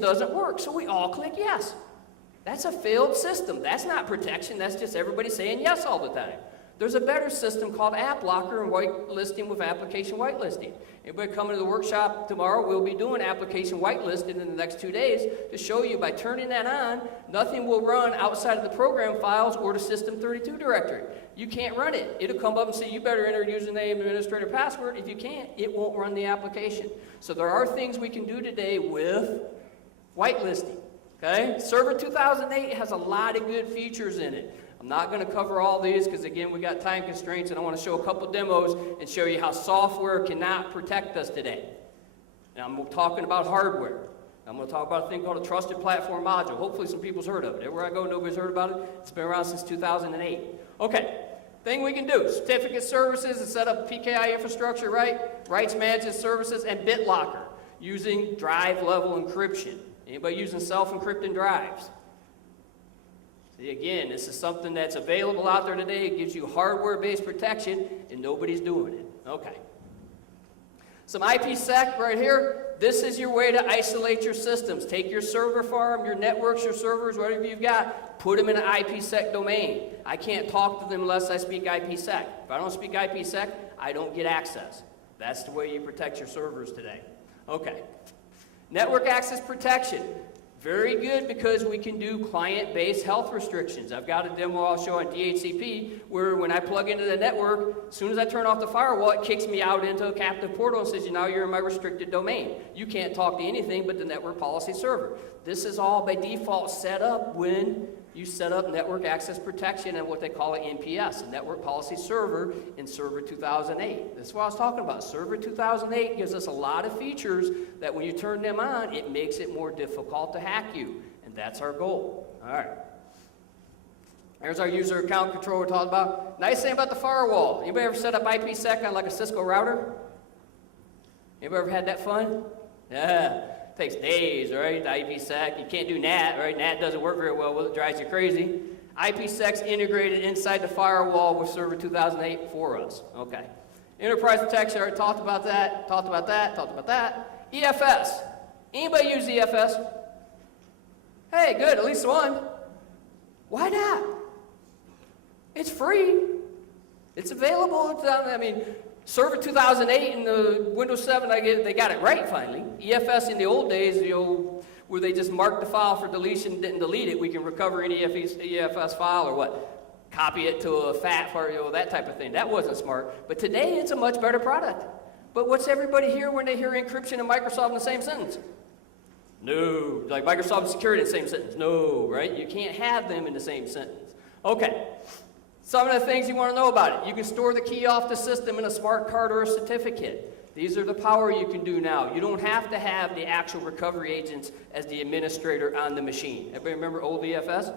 doesn't work, so we all click yes. That's a failed system. That's not protection. That's just everybody saying yes all the time. There's a better system called App Locker and whitelisting with application whitelisting. Anybody coming to the workshop tomorrow, we'll be doing application whitelisting in the next 2 days to show you by turning that on, nothing will run outside of the program files or the System32 directory. You can't run it. It'll come up and say, you better enter username, administrator, password. If you can't, it won't run the application. So there are things we can do today with whitelisting. Okay? Server 2008 has a lot of good features in it. I'm not going to cover all these because, again, we got time constraints, and I want to show a couple demos and show you how software cannot protect us today. Now, I'm talking about hardware. I'm going to talk about a thing called a trusted platform module. Hopefully some people's heard of it. Everywhere I go, nobody's heard about it. It's been around since 2008. Okay, thing we can do, certificate services and set up PKI infrastructure, right? Rights management services and BitLocker using drive level encryption. Anybody using self-encrypting drives? See, again, this is something that's available out there today. It gives you hardware-based protection, and nobody's doing it. Okay. Some IPsec right here. This is your way to isolate your systems. Take your server farm, your networks, your servers, whatever you've got, put them in an IPsec domain. I can't talk to them unless I speak IPsec. If I don't speak IPsec, I don't get access. That's the way you protect your servers today. Okay. Network access protection. Very good because we can do client-based health restrictions. I've got a demo I'll show on DHCP where when I plug into the network, as soon as I turn off the firewall, it kicks me out into a captive portal and says, now you're in my restricted domain. You can't talk to anything but the network policy server. This is all by default set up when you set up network access protection and what they call an NPS, a network policy server in Server 2008. That's what I was talking about. Server 2008 gives us a lot of features that when you turn them on, it makes it more difficult to hack you, and that's our goal. All right. There's our user account control we're talking about. Nice thing about the firewall. Anybody ever set up IPsec on like a Cisco router? Anybody ever had that fun? Yeah. Takes days, right? The IPsec, you can't do NAT, right? NAT doesn't work very well with it, drives you crazy. IPsec's integrated inside the firewall with Server 2008 for us. Okay. Enterprise protection, I already talked about that, talked about that. EFS. Anybody use EFS? Hey, good, at least one. Why not? It's free. It's available. Server 2008 and the Windows 7, they got it right finally. EFS in the old days, where they just marked the file for deletion, didn't delete it, we can recover any EFS file or what? Copy it to a FAT file, that type of thing. That wasn't smart. But today, it's a much better product. But what's everybody hear when they hear encryption and Microsoft in the same sentence? No. Like Microsoft security in the same sentence. No, right? You can't have them in the same sentence. Okay. Some of the things you want to know about it. You can store the key off the system in a smart card or a certificate. These are the power you can do now. You don't have to have the actual recovery agents as the administrator on the machine. Everybody remember old EFS?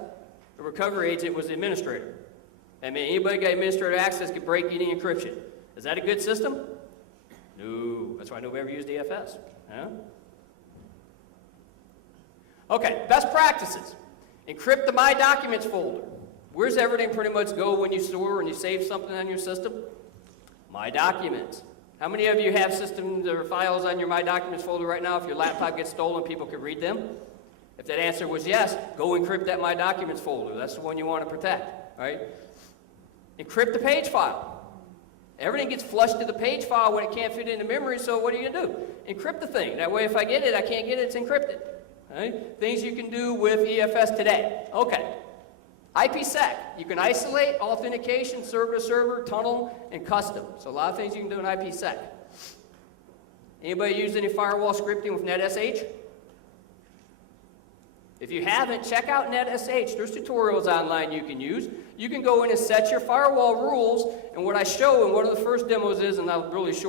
The recovery agent was the administrator. Anybody got administrator access could break any encryption. Is that a good system? No. That's why nobody ever used EFS. Huh? Okay, best practices. Encrypt the My Documents folder. Where's everything pretty much go when you store and you save something on your system? My Documents. How many of you have systems or files on your My Documents folder right now? If your laptop gets stolen, people can read them? If that answer was yes, go encrypt that My Documents folder. That's the one you want to protect, right? Encrypt the page file. Everything gets flushed to the page file when it can't fit into memory, so what are you going to do? Encrypt the thing. That way if I get it, I can't get it, it's encrypted. Right? Things you can do with EFS today. Okay. IPsec, you can isolate, authentication, server-to-server, tunnel, and custom. So a lot of things you can do in IPsec. Anybody use any firewall scripting with NetSH? If you haven't, check out NetSH. There's tutorials online you can use. You can go in and set your firewall rules, and what I show in one of the first demos is, and I'll really show